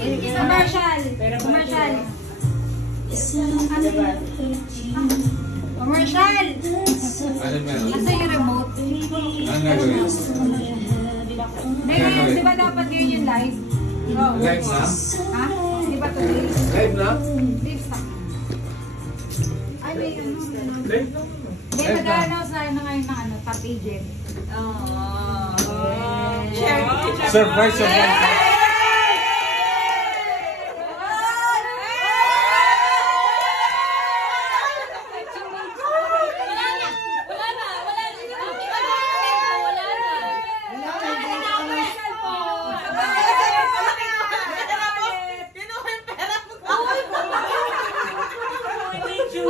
Commercial. Commercial. Commercial. Ano meron? Nasa yung remote. Ano gagawin? Ngayon, di ba dapat yun yung live? Live na? Ha? Di ba today? Live na? Live stock. Ay, may ano. Live na? May mag-announce na ngayon ng ano, top agent. Surprise, surprise.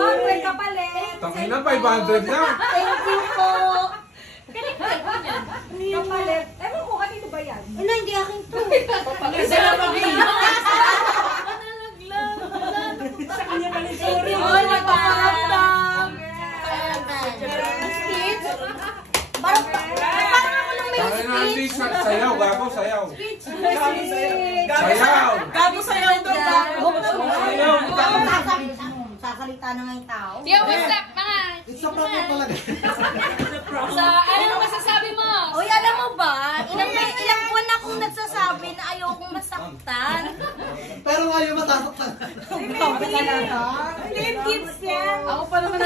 May kapalit. Tangina, 500 na. Thank you po. Kapalit. Ewan ko, kanino ba yan? Ano, hindi akin to. Kasi na pag-inom. Sa kanya pala yung sorry. Oh, nagpaparamdam. Speech? Parang ako lang may Tangina, hindi speech. sayaw, gago, sayaw. Sayaw. Gago sayaw to. Sasalita na nga yung tao. Yo, what's up, mga? It's a problem talaga. Sa, ano masasabi mo? Uy, alam mo ba? Ilang buwan na akong nagsasabi na ayokong masaktan. Pero ngayon matasaktan. Grabe talaga. Name gives yan. Ako pa naman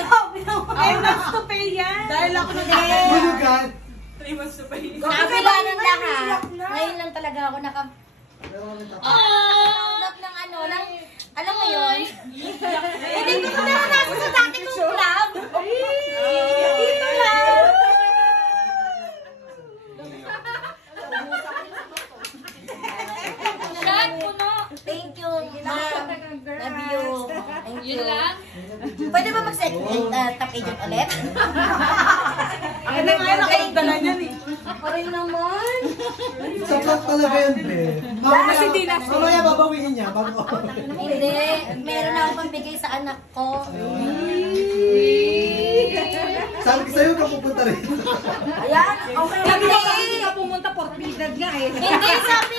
I'm not to pay yan. Dahil ako Bulugan. 3 months to pay. Kabila ng lahat. Ngayon lang talaga ako nakatanggap ng ano, ng, alam mo yun? Hindi ko naranasan sa dati kong club. Dito lang. Shot, puno. Thank you, ma'am. Love you. Thank you. Yun lang? Pwede ba mag-set top agent ulit? Ano nga nakagdala niyan eh. Ako rin naman. Sa plot talaga yun, be. Kasi di na Mamaya babawiin niya bago. Hindi. Meron na akong pambigay sa anak ko. Sabi ko sa'yo ka pupunta rin. Ayan. Okay. Sabi ko kasi hindi ka pumunta Port Bidad nga eh. Hindi, sabi